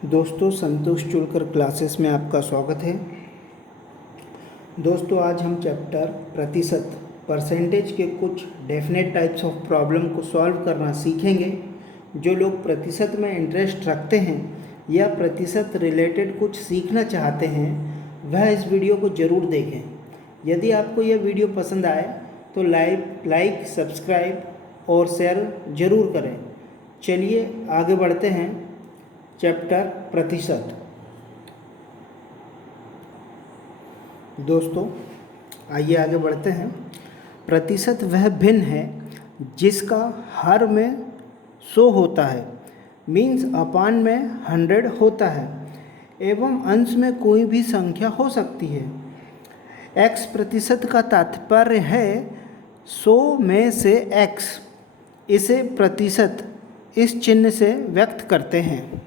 दोस्तों, संतोष चुलकर क्लासेस में आपका स्वागत है। दोस्तों, आज हम चैप्टर प्रतिशत परसेंटेज के कुछ डेफिनेट टाइप्स ऑफ प्रॉब्लम को सॉल्व करना सीखेंगे। जो लोग प्रतिशत में इंटरेस्ट रखते हैं या प्रतिशत रिलेटेड कुछ सीखना चाहते हैं वह इस वीडियो को ज़रूर देखें। यदि आपको यह वीडियो पसंद आए तो लाइक, सब्सक्राइब और शेयर ज़रूर करें। चलिए आगे बढ़ते हैं। चैप्टर प्रतिशत। दोस्तों, आइए आगे बढ़ते हैं। प्रतिशत वह भिन्न है जिसका हर में 100 होता है, मीन्स अपान में 100 होता है, एवं अंश में कोई भी संख्या हो सकती है। x प्रतिशत का तात्पर्य है 100 में से x। इसे प्रतिशत इस चिन्ह से व्यक्त करते हैं।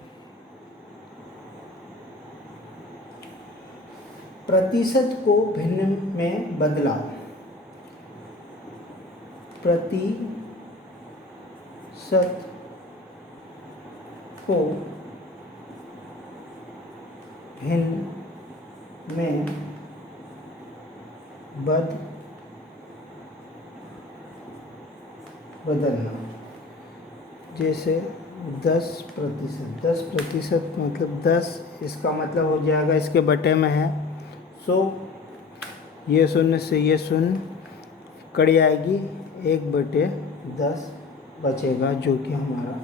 प्रतिशत को भिन्न में बदला। प्रतिशत को भिन्न में बदलना। जैसे 10%। 10% मतलब 10, इसका मतलब हो जाएगा इसके बटे में है 100। ये शून्य से ये शून्य कड़ी आएगी, 1/10 बचेगा, जो कि हमारा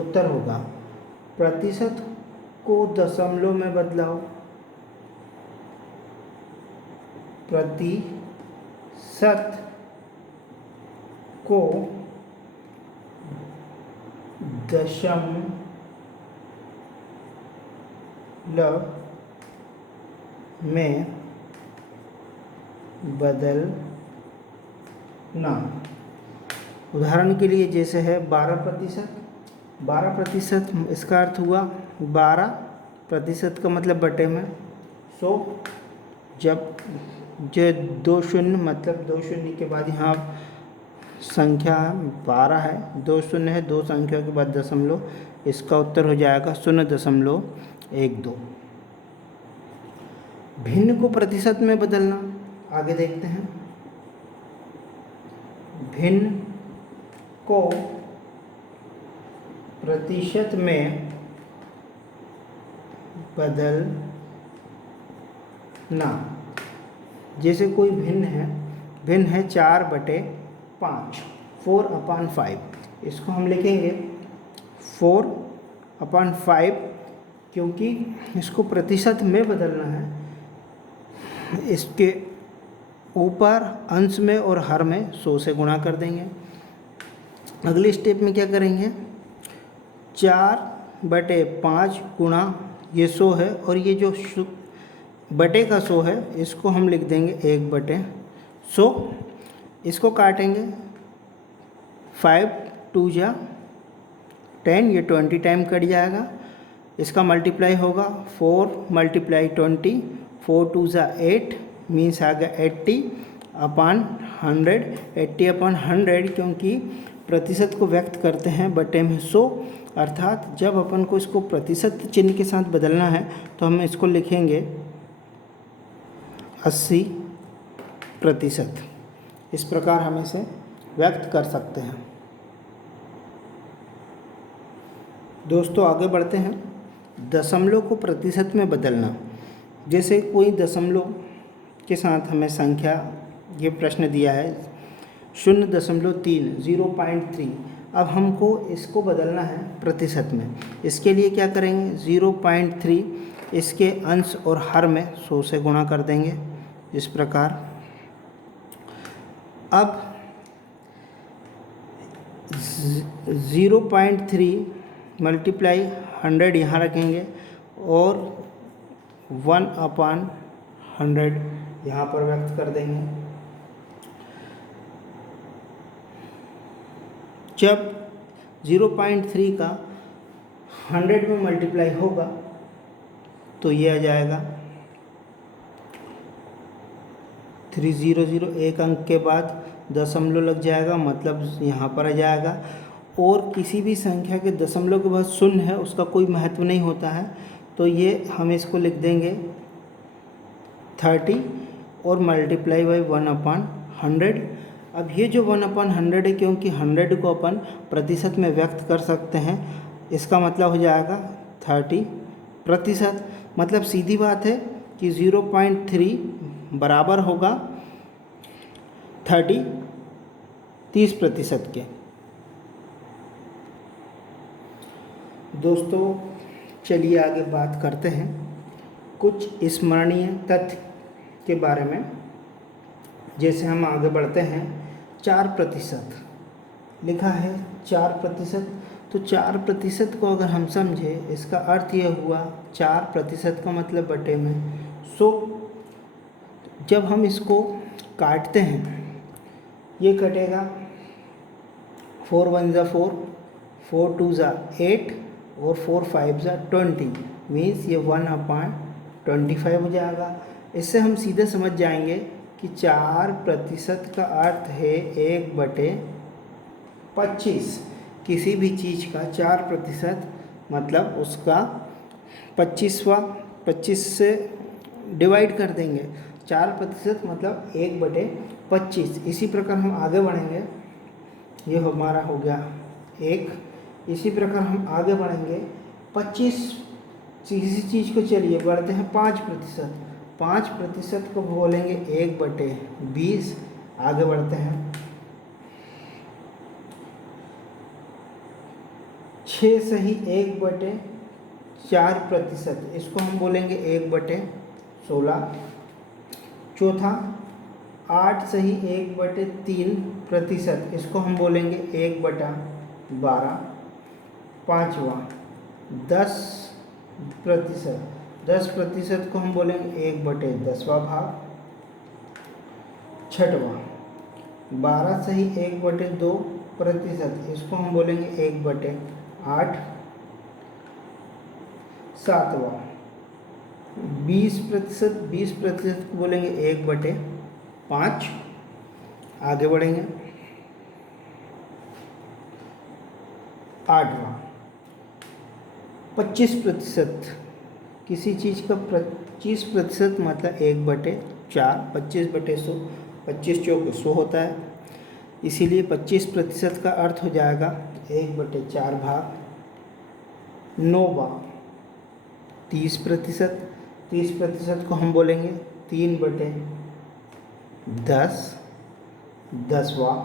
उत्तर होगा। प्रतिशत को दशमलव में बदलाओ। प्रतिशत को दशमलव में बदलना। उदाहरण के लिए जैसे है 12%। 12% इसका अर्थ हुआ 12% का मतलब बटे में 100। जब जो 2 शून्य मतलब 2 शून्य के बाद यहाँ संख्या 12 है, 2 शून्य है, 2 संख्या के बाद दशमलव, इसका उत्तर हो जाएगा 0.12। भिन्न को प्रतिशत में बदलना। आगे देखते हैं। भिन्न को प्रतिशत में बदलना। जैसे कोई भिन्न है 4/5, 4/5। इसको हम लिखेंगे 4/5, क्योंकि इसको प्रतिशत में बदलना है। इसके ऊपर अंश में और हर में 100 से गुणा कर देंगे। अगली स्टेप में क्या करेंगे, 4/5 गुणा ये 100 है, और ये जो बटे का 100 है इसको हम लिख देंगे 1/100। इसको काटेंगे, 5 2 जा 10, ये 20 टाइम कट जाएगा। इसका मल्टीप्लाई होगा 4 × 20, 4 2 जा 8, मीन्स आ गया 80/100। 80/100 क्योंकि प्रतिशत को व्यक्त करते हैं बटे में 100, अर्थात जब अपन को इसको प्रतिशत चिन्ह के साथ बदलना है तो हम इसको लिखेंगे 80%। इस प्रकार हम इसे व्यक्त कर सकते हैं। दोस्तों, आगे बढ़ते हैं। दशमलव को प्रतिशत में बदलना। जैसे कोई दशमलव के साथ हमें संख्या, ये प्रश्न दिया है 0.3, 0.3। अब हमको इसको बदलना है प्रतिशत में। इसके लिए क्या करेंगे, 0.3 इसके अंश और हर में 100 से गुणा कर देंगे, इस प्रकार। अब 0.3 मल्टीप्लाई 100 यहाँ रखेंगे और 1/100 यहाँ पर व्यक्त कर देंगे। जब 0.3 का 100 में मल्टीप्लाई होगा तो ये आ जाएगा 300। एक अंक के बाद दशमलव लग जाएगा, मतलब यहाँ पर आ जाएगा। और किसी भी संख्या के दशमलव के बाद शून्य है उसका कोई महत्व नहीं होता है, तो ये हम इसको लिख देंगे 30 और मल्टीप्लाई बाई 1/100। अब ये जो 1/100 है, क्योंकि 100 को अपन प्रतिशत में व्यक्त कर सकते हैं, इसका मतलब हो जाएगा 30%। मतलब सीधी बात है कि 0.3 बराबर होगा 30% के। दोस्तों चलिए आगे बात करते हैं कुछ स्मरणीय तथ्य के बारे में। जैसे हम आगे बढ़ते हैं, 4% लिखा है 4%, तो 4% को अगर हम समझे, इसका अर्थ यह हुआ 4% का मतलब बटे में 100। जब हम इसको काटते हैं, ये कटेगा 4 1 ज़ा 4, 4 2 ज़ा 8 और 4 5 ज़ा 20, मीन्स ये 1/25 हो जाएगा। इससे हम सीधे समझ जाएंगे कि 4% का अर्थ है 1/25। किसी भी चीज़ का 4% मतलब उसका 25 से डिवाइड कर देंगे। 4% मतलब 1/25। इसी प्रकार हम आगे बढ़ेंगे, ये हमारा हो गया 1। इसी प्रकार हम आगे बढ़ेंगे 25, किसी चीज़ को चलिए बढ़ते हैं 5%। 5% को बोलेंगे 1/20। आगे बढ़ते हैं 6 सही 1/4%, इसको हम बोलेंगे 1/16। चौथा 8 सही 1/3%, इसको हम बोलेंगे 1/12। पाँचवा 10%, 10% को हम बोलेंगे 1/10वां भाग। छठवा 12 सही 1/2%, इसको हम बोलेंगे 1/8। सातवा 20%, 20% को बोलेंगे 1/5। आगे बढ़ेंगे। आठवां 25%, किसी चीज़ का 25% मतलब 1/4। 25/100, 25 चौक 100 होता है, इसीलिए 25% का अर्थ हो जाएगा 1/4 भाग। नौवां 30%, 30% को हम बोलेंगे 3/10। 10वां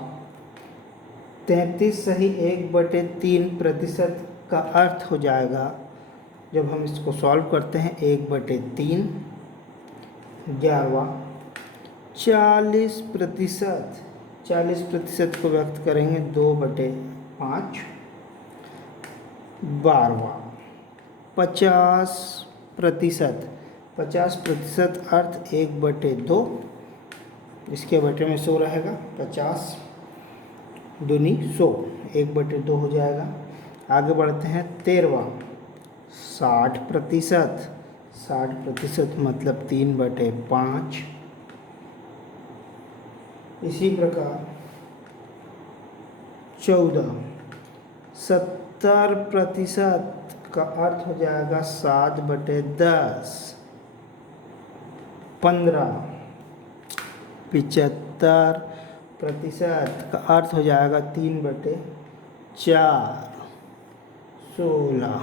33 सही 1/3% का अर्थ हो जाएगा, जब हम इसको सॉल्व करते हैं, 1/3। 11वां 40%, 40% को व्यक्त करेंगे 2/5। 12वां 50%, 50% अर्थ 1/2, इसके बटे में 100 रहेगा। 50 दूनी 100, 1/2 हो जाएगा। आगे बढ़ते हैं 13वां 60%, 60% मतलब 3/5। इसी प्रकार 14 70% का अर्थ हो जाएगा 7/10। 15 75% का अर्थ हो जाएगा 3/4। 16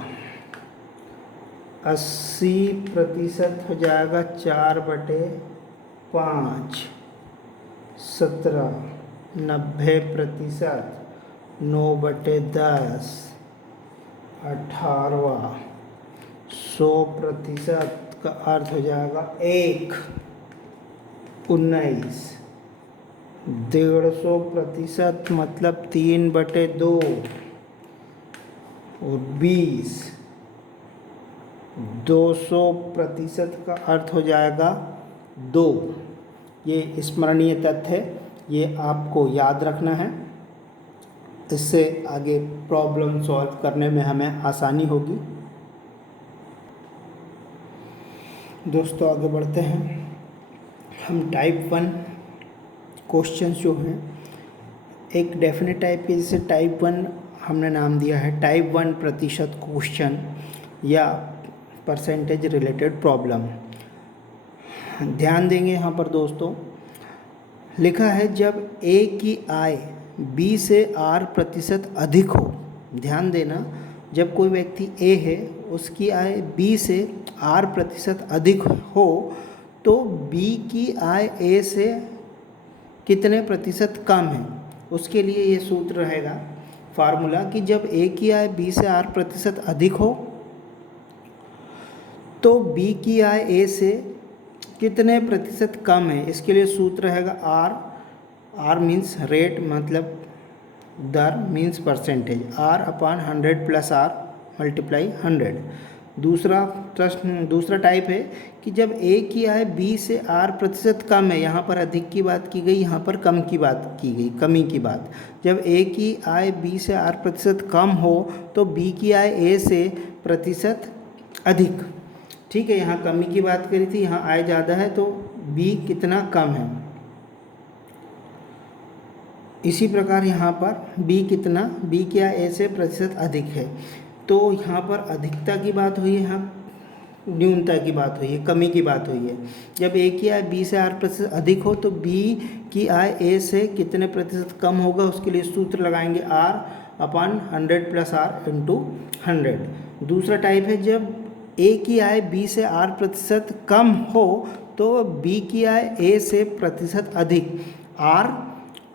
80% हो जाएगा 4/5। 17 90% 9/10। 18वां 100% का अर्थ हो जाएगा 1। 19 150% मतलब 3/2। और 20 200% का अर्थ हो जाएगा 2। ये स्मरणीय तथ्य है, ये आपको याद रखना है, इससे आगे प्रॉब्लम सॉल्व करने में हमें आसानी होगी। दोस्तों आगे बढ़ते हैं, हम टाइप 1 क्वेश्चंस जो हैं, एक डेफिनेट टाइप के, जैसे टाइप 1 हमने नाम दिया है टाइप 1 प्रतिशत क्वेश्चन या परसेंटेज रिलेटेड प्रॉब्लम। ध्यान देंगे यहाँ पर दोस्तों, लिखा है जब ए की आय बी से आर प्रतिशत अधिक हो। ध्यान देना, जब कोई व्यक्ति ए है उसकी आय बी से आर प्रतिशत अधिक हो तो बी की आय ए से कितने प्रतिशत कम है। उसके लिए ये सूत्र रहेगा, फार्मूला, कि जब ए की आय बी से आर प्रतिशत अधिक हो तो बी की आय ए से कितने प्रतिशत कम है। इसके लिए सूत्र रहेगा आर मीन्स रेट, मतलब दर means percentage, R upon 100 plus R multiply 100। दूसरा टाइप है कि जब ए की आय बी से आर प्रतिशत कम है, यहाँ पर अधिक की बात की गई, यहाँ पर कम की बात की गई, कमी की बात। जब ए की आय बी से आर प्रतिशत कम हो तो बी की आय ए से प्रतिशत अधिक। ठीक है, यहाँ कमी की बात करी थी, यहाँ आय ज़्यादा है तो बी कितना कम है। इसी प्रकार यहाँ पर बी की आय ए से प्रतिशत अधिक है, तो यहाँ पर अधिकता की बात हुई है, यहाँ न्यूनता की बात हुई है, कमी की बात हुई है। जब ए की आय बी से आर प्रतिशत अधिक हो तो बी की आय ए से कितने प्रतिशत कम होगा। उसके लिए सूत्र लगाएंगे R upon 100 plus R into 100। दूसरा टाइप है जब ए की आय बी से आर प्रतिशत कम हो तो बी की आय ए से प्रतिशत अधिक, R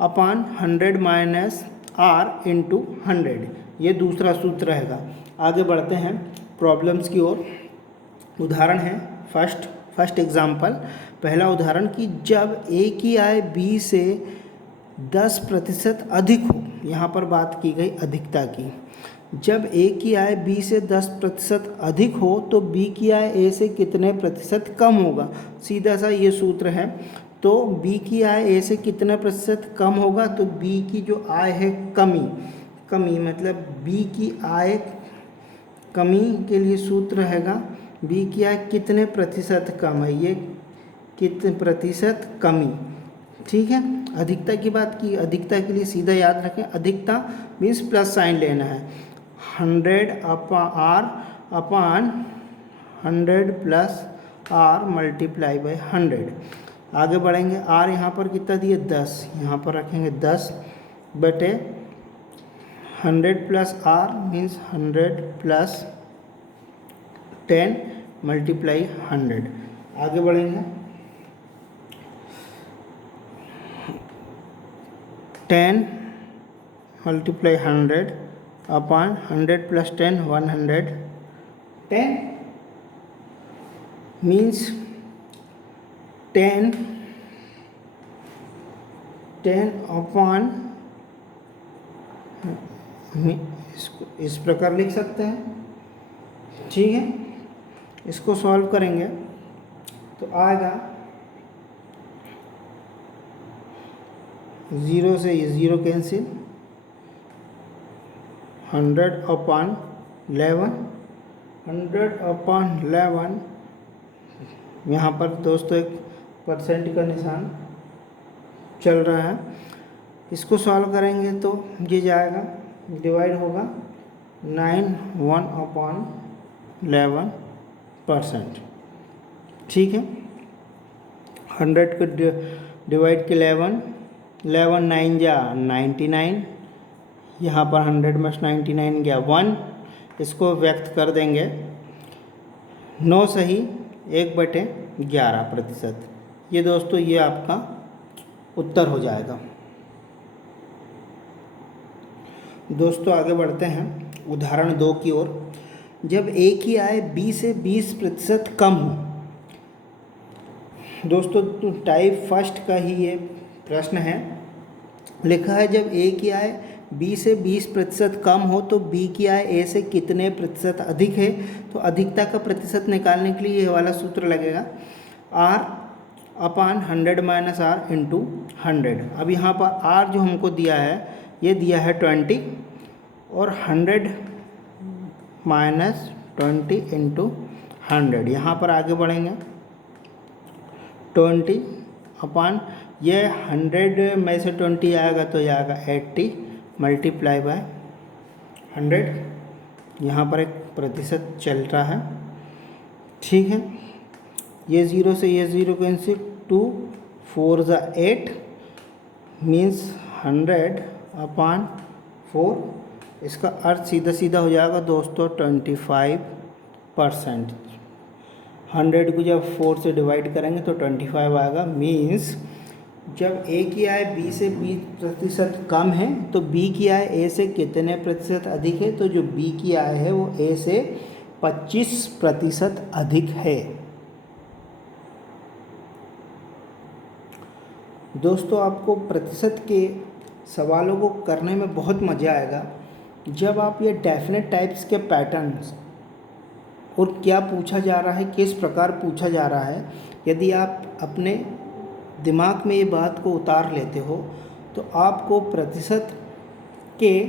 upon 100 minus R into 100। ये दूसरा सूत्र रहेगा। आगे बढ़ते हैं प्रॉब्लम्स की ओर। उदाहरण है फर्स्ट एग्जाम्पल, पहला उदाहरण कि जब ए की आय बी से 10% अधिक हो। यहाँ पर बात की गई अधिकता की। जब ए की आय बी से 10% अधिक हो तो बी की आय ए से कितने प्रतिशत कम होगा। सीधा सा ये सूत्र है। तो बी की आय ए से कितना प्रतिशत कम होगा, तो बी की जो आय है कमी मतलब बी की आय कमी के लिए सूत्र रहेगा बी की आय कितने प्रतिशत कम है, ये कितने प्रतिशत कमी। ठीक है, अधिकता की बात की, अधिकता के लिए सीधा याद रखें, अधिकता मीन्स प्लस साइन लेना है। 100 upon 100 plus R multiply by 100। आगे बढ़ेंगे, आर यहाँ पर कितना दिए 10, यहाँ पर रखेंगे 10 बटे 100 plus R means 100 plus 10 multiply 100। आगे बढ़ेंगे, 10 multiply 100 upon 100 plus 10 100। 10 means 10 upon, इसको इस प्रकार लिख सकते हैं। ठीक है, इसको सॉल्व करेंगे तो आएगा 0 से ये 0 कैंसिल, 100 अपॉन 11, 100 अपॉन 11। यहाँ पर दोस्तों एक परसेंट का निशान चल रहा है। इसको सॉल्व करेंगे तो ये जाएगा, डिवाइड होगा 9 अपॉन 11%। ठीक है, 100 को डिवाइड के 11 9 जा 99, यहाँ पर 100 में 99 गया 1। इसको व्यक्त कर देंगे 9 सही 1/11%। ये दोस्तों ये आपका उत्तर हो जाएगा। दोस्तों आगे बढ़ते हैं उदाहरण 2 की ओर। जब ए की आय बी से 20% कम हो। दोस्तों टाइप फर्स्ट का ही ये प्रश्न है। लिखा है जब ए की आय बी से 20% कम हो तो बी की आय ए से कितने प्रतिशत अधिक है। तो अधिकता का प्रतिशत निकालने के लिए ये वाला सूत्र लगेगा, R upon 100 minus R into 100। अब यहाँ पर आर जो हमको दिया है ये दिया है 20 और 100 माइनस 20 इंटू 100। यहाँ पर आगे बढ़ेंगे 20 अपॉन ये 100 में से 20 आएगा तो ये आएगा 80 मल्टीप्लाई बाय 100, यहाँ पर एक प्रतिशत चल रहा है, ठीक है। ये 0 से ये 0 कैंसिल, 2 4 ज़ा 8 मीन्स 100/4। इसका अर्थ सीधा सीधा हो जाएगा दोस्तों 25%। 100 को जब 4 से डिवाइड करेंगे तो 25 आएगा। मीन्स जब ए की आय बी से 20% कम है तो बी की आय ए से कितने प्रतिशत अधिक है? तो जो बी की आय है वो ए से 25% अधिक है। दोस्तों आपको प्रतिशत के सवालों को करने में बहुत मज़ा आएगा जब आप ये डेफिनेट टाइप्स के पैटर्न्स और क्या पूछा जा रहा है, किस प्रकार पूछा जा रहा है, यदि आप अपने दिमाग में ये बात को उतार लेते हो तो आपको प्रतिशत के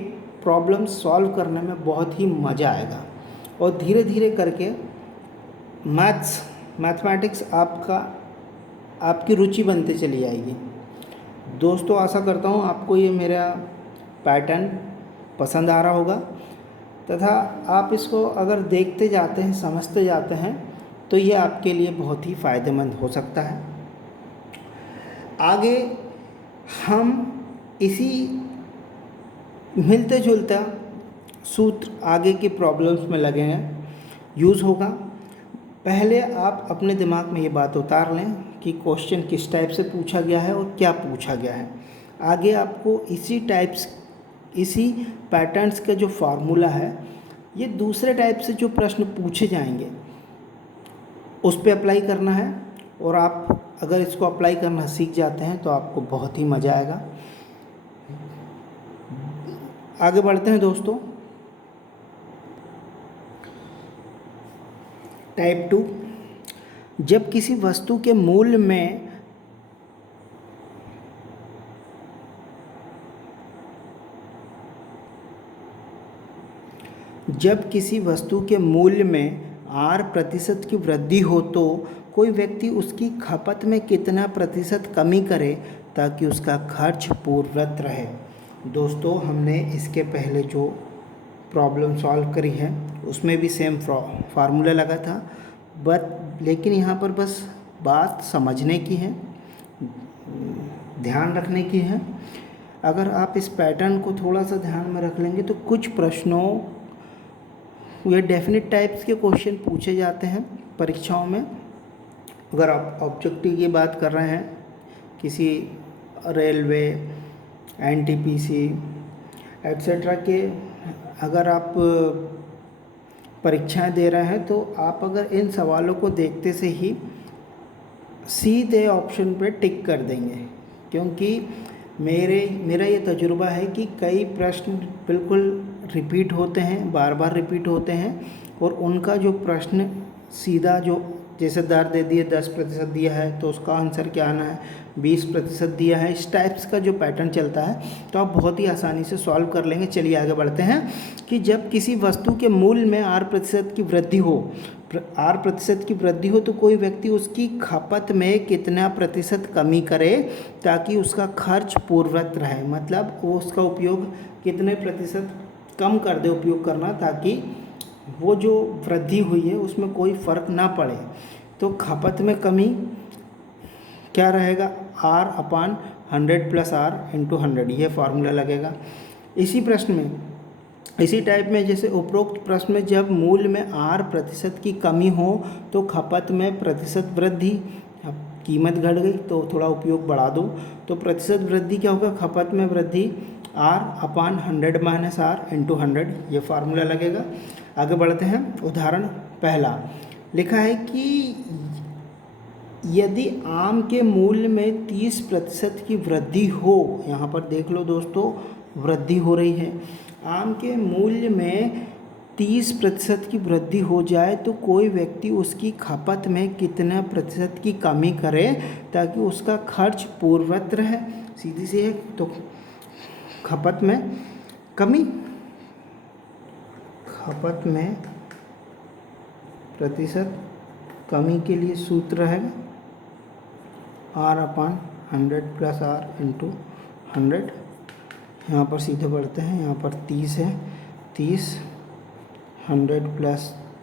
प्रॉब्लम सॉल्व करने में बहुत ही मज़ा आएगा और धीरे धीरे करके मैथमेटिक्स आपकी रुचि बनते चली जाएगी। दोस्तों आशा करता हूँ आपको ये मेरा पैटर्न पसंद आ रहा होगा तथा आप इसको अगर देखते जाते हैं, समझते जाते हैं तो ये आपके लिए बहुत ही फ़ायदेमंद हो सकता है। आगे हम इसी मिलते जुलता सूत्र आगे की प्रॉब्लम्स में लगेंगे, यूज़ होगा। पहले आप अपने दिमाग में ये बात उतार लें कि क्वेश्चन किस टाइप से पूछा गया है और क्या पूछा गया है। आगे आपको इसी पैटर्न्स का जो फार्मूला है ये दूसरे टाइप से जो प्रश्न पूछे जाएंगे उस पे अप्लाई करना है और आप अगर इसको अप्लाई करना सीख जाते हैं तो आपको बहुत ही मज़ा आएगा। आगे बढ़ते हैं दोस्तों। टाइप 2, जब किसी वस्तु के मूल्य में R% की वृद्धि हो तो कोई व्यक्ति उसकी खपत में कितना प्रतिशत कमी करे ताकि उसका खर्च पूर्ववत रहे। दोस्तों हमने इसके पहले जो प्रॉब्लम सॉल्व करी है उसमें भी सेम फार्मूला लगा था, लेकिन यहाँ पर बस बात समझने की है, ध्यान रखने की है। अगर आप इस पैटर्न को थोड़ा सा ध्यान में रख लेंगे तो कुछ प्रश्नों या डेफिनेट टाइप्स के क्वेश्चन पूछे जाते हैं परीक्षाओं में। अगर आप ऑब्जेक्टिव की बात कर रहे हैं, किसी रेलवे, एनटीपीसी एट्सेट्रा के अगर आप परीक्षाएं दे रहे हैं तो आप अगर इन सवालों को देखते से ही सीधे ऑप्शन पे टिक कर देंगे, क्योंकि मेरा ये तजुर्बा है कि कई प्रश्न बिल्कुल रिपीट होते हैं, बार बार रिपीट होते हैं और उनका जो प्रश्न सीधा जो जैसे दर दे दिए 10% दिया है तो उसका आंसर क्या आना है, 20% दिया है, इस टाइप्स का जो पैटर्न चलता है तो आप बहुत ही आसानी से सॉल्व कर लेंगे। चलिए आगे बढ़ते हैं कि जब किसी वस्तु के मूल्य में R% की वृद्धि हो तो कोई व्यक्ति उसकी खपत में कितना प्रतिशत कमी करे ताकि उसका खर्च पूर्ववत रहे। मतलब वो उसका उपयोग कितने प्रतिशत कम कर दे उपयोग करना, ताकि वो जो वृद्धि हुई है उसमें कोई फ़र्क ना पड़े। तो खपत में कमी क्या रहेगा, R/100 + R × 100, ये फार्मूला लगेगा। इसी टाइप में जैसे उपरोक्त प्रश्न में जब मूल्य में R% की कमी हो तो खपत में प्रतिशत वृद्धि, अब कीमत घट गई तो थोड़ा उपयोग बढ़ा दो तो प्रतिशत वृद्धि क्या होगा, खपत में वृद्धि R/100 - R × 100, ये फार्मूला लगेगा। आगे बढ़ते हैं। उदाहरण पहला लिखा है कि यदि आम के मूल्य में 30% की वृद्धि हो, यहाँ पर देख लो दोस्तों वृद्धि हो रही है, आम के मूल्य में 30% की वृद्धि हो जाए तो कोई व्यक्ति उसकी खपत में कितना प्रतिशत की कमी करे ताकि उसका खर्च पूर्ववत रहे। सीधी सी है, तो खपत में प्रतिशत कमी के लिए सूत्र रहेगा R/100 + R × 100। यहाँ पर सीधे बढ़ते हैं, यहाँ पर 30 है, 30, 100 प्लस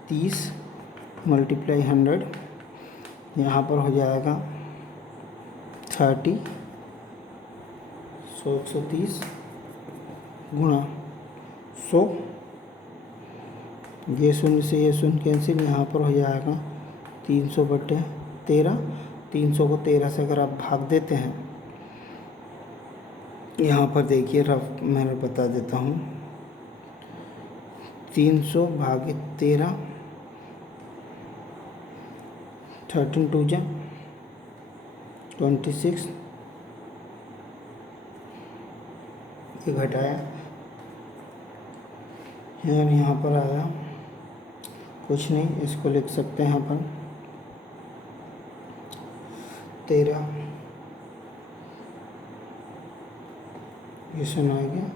30 मल्टीप्लाई 100, यहाँ पर हो जाएगा 30, 130 गुणा 100, ये शून्य से ये शून्य कैंसिल, यहाँ पर हो जाएगा 300/13। 300 को 13 से अगर आप भाग देते हैं, यहाँ पर देखिए रफ मैं बता देता हूँ, 300 भागे 13, 13 2 जा 26, ये घटाया यार, यहाँ पर आया कुछ नहीं, इसको लिख सकते हैं अपन 13, ये सुना गया,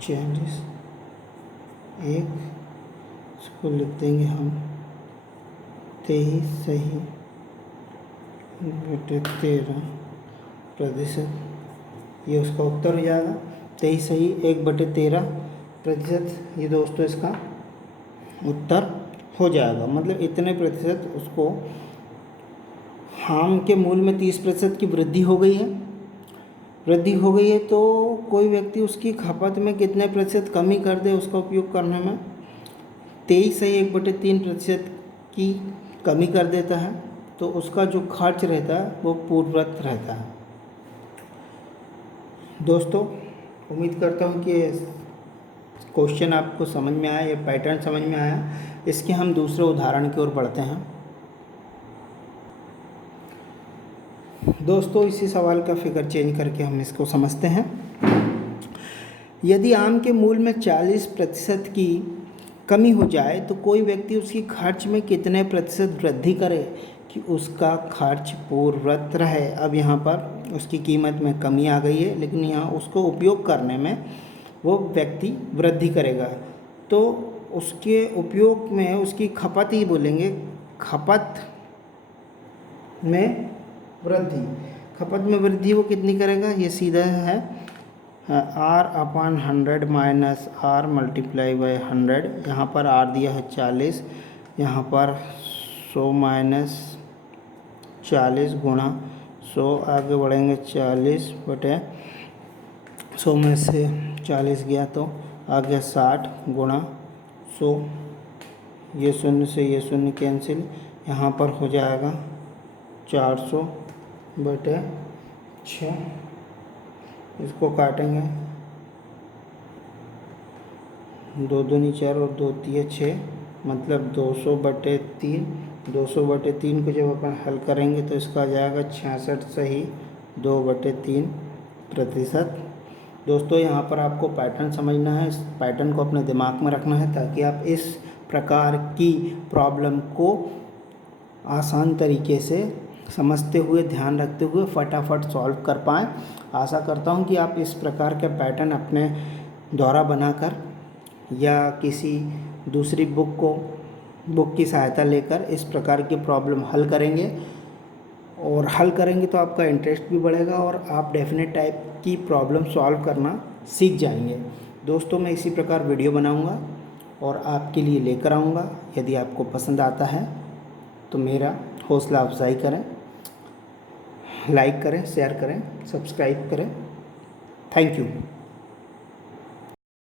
चेंजेस 1, इसको लिख देंगे हम 23 सही बटे 13%, ये उसका उत्तर हो जाएगा। 23 सही 1/13%, ये दोस्तों इसका उत्तर हो जाएगा। मतलब इतने प्रतिशत उसको आम के मूल में 30% की वृद्धि हो गई है। तो कोई व्यक्ति उसकी खपत में कितने प्रतिशत कमी कर दे उसका उपयोग करने में, 23 से 1/3% की कमी कर देता है, तो उसका जो खर्च रहता है वो पूर्ववत रहता है। दोस्तों उम्मीद करता हूँ कि क्वेश्चन आपको समझ में आया, ये पैटर्न समझ में आया। इसके हम दूसरे उदाहरण की ओर बढ़ते हैं। दोस्तों इसी सवाल का फिगर चेंज करके हम इसको समझते हैं। यदि आम के मूल में 40% की कमी हो जाए तो कोई व्यक्ति उसकी खर्च में कितने प्रतिशत वृद्धि करे कि उसका खर्च पूर्ववत रहे। अब यहाँ पर उसकी कीमत में कमी आ गई है, लेकिन यहाँ उसको उपयोग करने में वो व्यक्ति वृद्धि करेगा, तो उसके उपयोग में उसकी खपत ही बोलेंगे, खपत में वृद्धि वो कितनी करेगा, ये सीधा है R/100 minus R multiply by 100। यहाँ पर R दिया है 40, यहाँ पर 100 माइनस 40 गुणा 100, आगे बढ़ेंगे 40/100 में से 40 गया तो आ गया 60 गुणा 100, ये शून्य से ये शून्य कैंसिल, यहाँ पर हो जाएगा 400/6, इसको काटेंगे 2 दूनी 4 और 2 तिये 6, मतलब 200/3। 200/3 को जब अपन हल करेंगे तो इसका आ जाएगा 66 सही 2/3%। दोस्तों यहाँ पर आपको पैटर्न समझना है, इस पैटर्न को अपने दिमाग में रखना है ताकि आप इस प्रकार की प्रॉब्लम को आसान तरीके से समझते हुए, ध्यान रखते हुए फटाफट सॉल्व कर पाएँ। आशा करता हूँ कि आप इस प्रकार के पैटर्न अपने द्वारा बनाकर या किसी दूसरी बुक की सहायता लेकर इस प्रकार की प्रॉब्लम हल करेंगे, और हल करेंगे तो आपका इंटरेस्ट भी बढ़ेगा और आप डेफिनेट टाइप की प्रॉब्लम सॉल्व करना सीख जाएंगे। दोस्तों मैं इसी प्रकार वीडियो बनाऊंगा और आपके लिए लेकर आऊँगा। यदि आपको पसंद आता है तो मेरा हौसला अफजाई करें, लाइक करें, शेयर करें, सब्सक्राइब करें। Thank you.